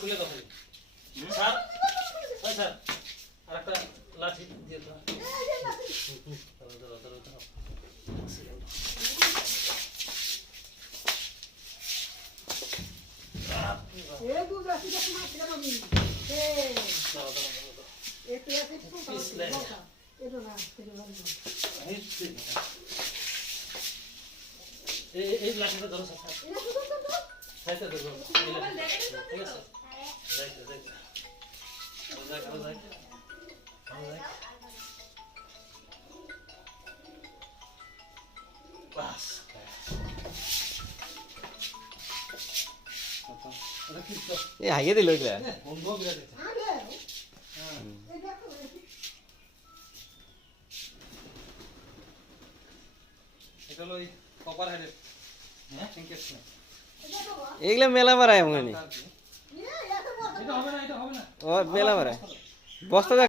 খুলে দাও sir sir আর একটা লাঠি দিয়ে দাও এই লাঠিটা ধরো স্যার সাইডটা ধরো ঠিক আছে রাইট রাইট বাস এ হাইয়ে দিল এগুলা বন্ধ বিরাট এটা হলো এই কপার হেডের হ্যাঁ সিঙ্কেস না এগুলা মেলা মারায় মনে এটা হবে না ও মেলা মারায় বস্তা